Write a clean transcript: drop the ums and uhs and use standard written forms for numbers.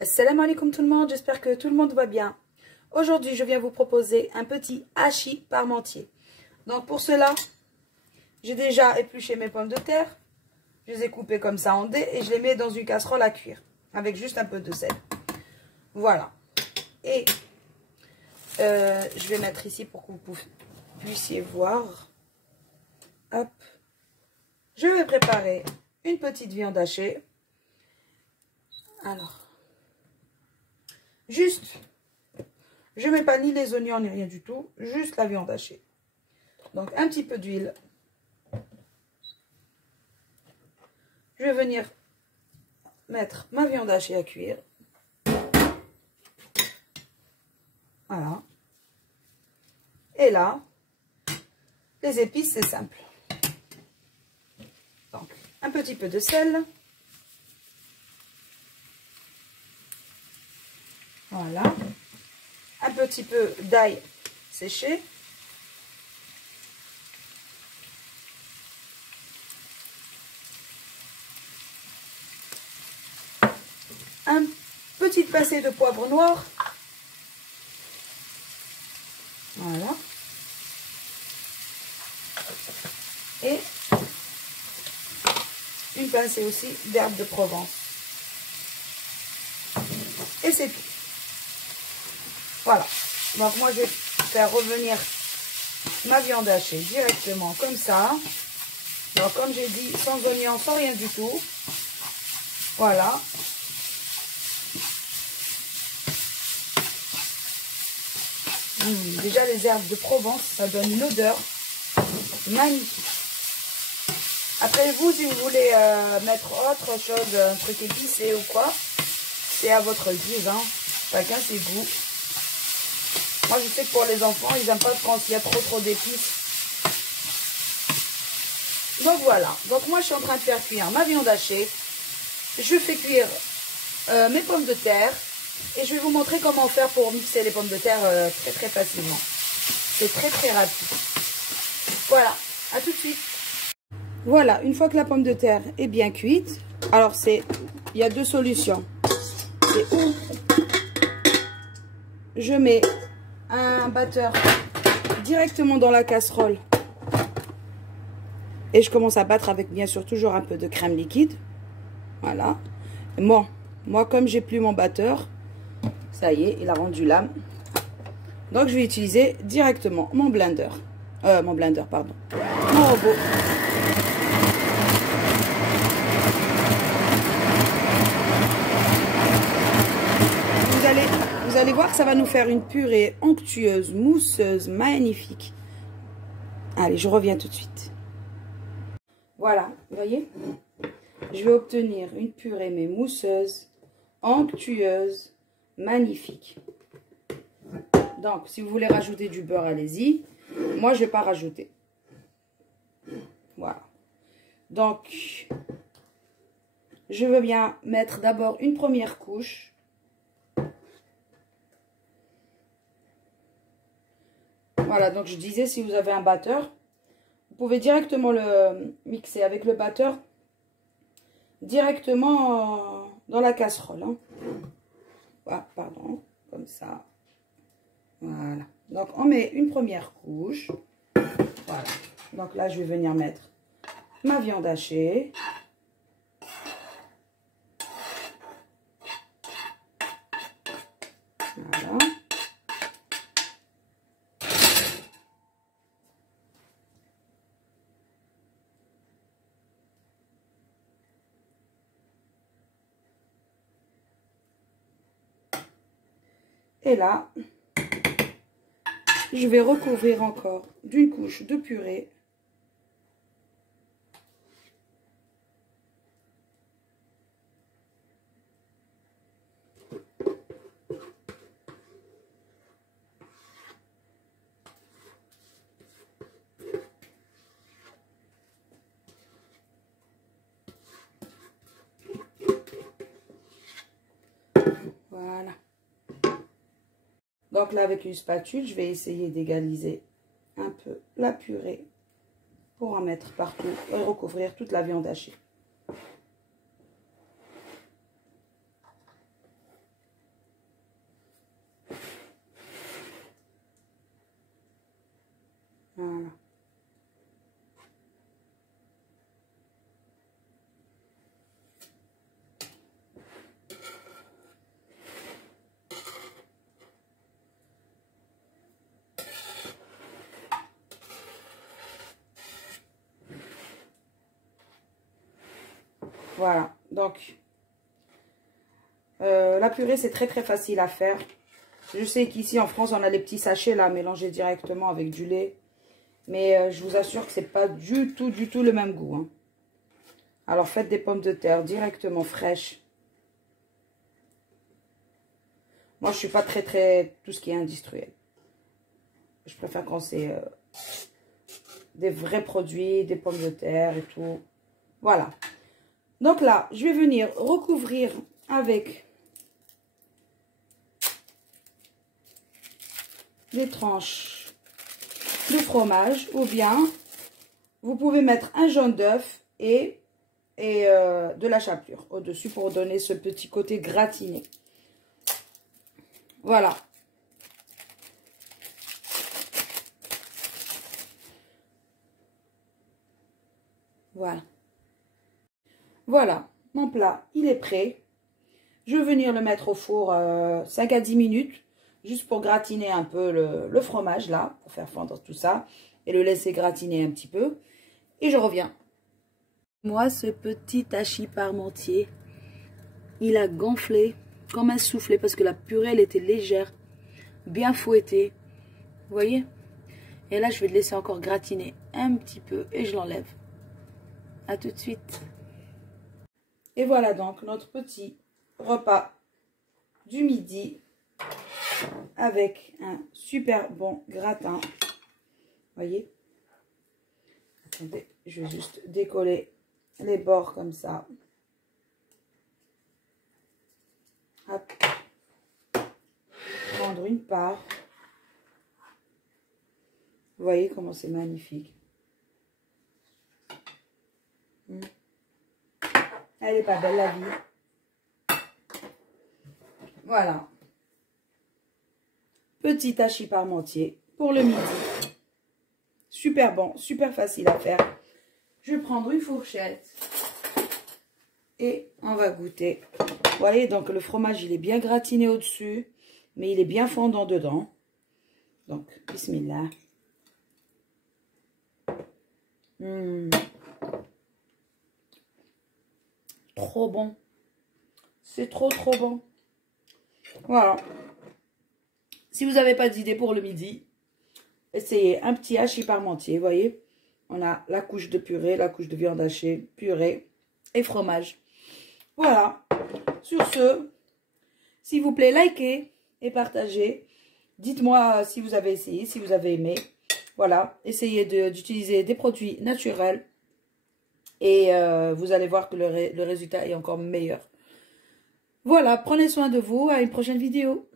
Assalamu alaikum tout le monde, j'espère que tout le monde va bien. Aujourd'hui, je viens vous proposer un petit hachis parmentier. Donc pour cela, j'ai déjà épluché mes pommes de terre. Je les ai coupées comme ça en dés et je les mets dans une casserole à cuire. Avec juste un peu de sel. Voilà. Et je vais mettre ici pour que vous puissiez voir. Hop. Je vais préparer une petite viande hachée. Alors. Juste, je ne mets pas ni les oignons ni rien du tout, juste la viande hachée. Donc un petit peu d'huile. Je vais venir mettre ma viande hachée à cuire. Voilà. Et là, les épices, c'est simple. Donc un petit peu de sel. Voilà. Un petit peu d'ail séché. Un petit pincée de poivre noir. Voilà. Et une pincée aussi d'herbe de Provence. Et c'est tout. Voilà, donc moi je vais faire revenir ma viande hachée directement comme ça. Donc comme j'ai dit, sans oignon, sans rien du tout. Voilà. Déjà les herbes de Provence, ça donne une odeur magnifique. Après vous, si vous voulez mettre autre chose, un truc épicé ou quoi, c'est à votre guise, hein. Chacun ses goûts. Moi, je sais que pour les enfants, ils n'aiment pas quand il y a trop d'épices. Donc, voilà. Donc, moi, je suis en train de faire cuire ma viande hachée. Je fais cuire mes pommes de terre. Et je vais vous montrer comment faire pour mixer les pommes de terre très facilement. C'est très rapide. Voilà. À tout de suite. Voilà. Une fois que la pomme de terre est bien cuite. Alors, il y a deux solutions. C'est où je mets un batteur directement dans la casserole et je commence à battre avec bien sûr toujours un peu de crème liquide. Voilà. Et moi comme j'ai plus mon batteur, ça y est, il a rendu l'âme. Donc je vais utiliser directement mon blender, mon robot. Vous allez voir que ça va nous faire une purée onctueuse, mousseuse, magnifique. Allez, je reviens tout de suite. Voilà, vous voyez? Je vais obtenir une purée, mais mousseuse, onctueuse, magnifique. Donc, si vous voulez rajouter du beurre, allez-y. Moi, je ne vais pas rajouter. Voilà. Donc, je veux bien mettre d'abord une première couche. Voilà, donc je disais, si vous avez un batteur, vous pouvez directement le mixer avec le batteur directement dans la casserole. Hein. Voilà, pardon, comme ça. Voilà. Donc, on met une première couche. Voilà. Donc là, je vais venir mettre ma viande hachée. Voilà. Et là, je vais recouvrir encore d'une couche de purée. Voilà. Donc là, avec une spatule, je vais essayer d'égaliser un peu la purée pour en mettre partout et recouvrir toute la viande hachée. Voilà, donc la purée c'est très très facile à faire. Je sais qu'ici en France on a les petits sachets là mélangés directement avec du lait. Mais je vous assure que c'est pas du tout le même goût. Hein. Alors faites des pommes de terre directement fraîches. Moi je suis pas très tout ce qui est industriel. Je préfère quand c'est des vrais produits, des pommes de terre et tout. Voilà. Donc là, je vais venir recouvrir avec des tranches de fromage. Ou bien, vous pouvez mettre un jaune d'œuf et de la chapelure au-dessus pour donner ce petit côté gratiné. Voilà. Voilà. Voilà, mon plat, il est prêt. Je vais venir le mettre au four 5 à 10 minutes, juste pour gratiner un peu le fromage là, pour faire fondre tout ça, et le laisser gratiner un petit peu. Et je reviens. Moi, ce petit hachis parmentier, il a gonflé comme un soufflé, parce que la purée, elle était légère, bien fouettée. Vous voyez? Et là, je vais le laisser encore gratiner un petit peu, et je l'enlève. À tout de suite. Et voilà donc notre petit repas du midi avec un super bon gratin. Voyez? Attendez, je vais juste décoller les bords comme ça. Hop. Prendre une part. Vous voyez comment c'est magnifique. Elle est pas belle la vie. Voilà. Petit hachis parmentier pour le midi. Super bon, super facile à faire. Je vais prendre une fourchette et on va goûter. Vous voyez, donc le fromage, il est bien gratiné au-dessus, mais il est bien fondant dedans. Donc, bismillah. Trop bon. C'est trop bon. Voilà. Si vous n'avez pas d'idée pour le midi, essayez un petit hachis parmentier. Vous voyez, on a la couche de purée, la couche de viande hachée, purée et fromage. Voilà. Sur ce, s'il vous plaît, likez et partagez. Dites-moi si vous avez essayé, si vous avez aimé. Voilà. Essayez d'utiliser des produits naturels. Et vous allez voir que le résultat est encore meilleur. Voilà, prenez soin de vous. À une prochaine vidéo.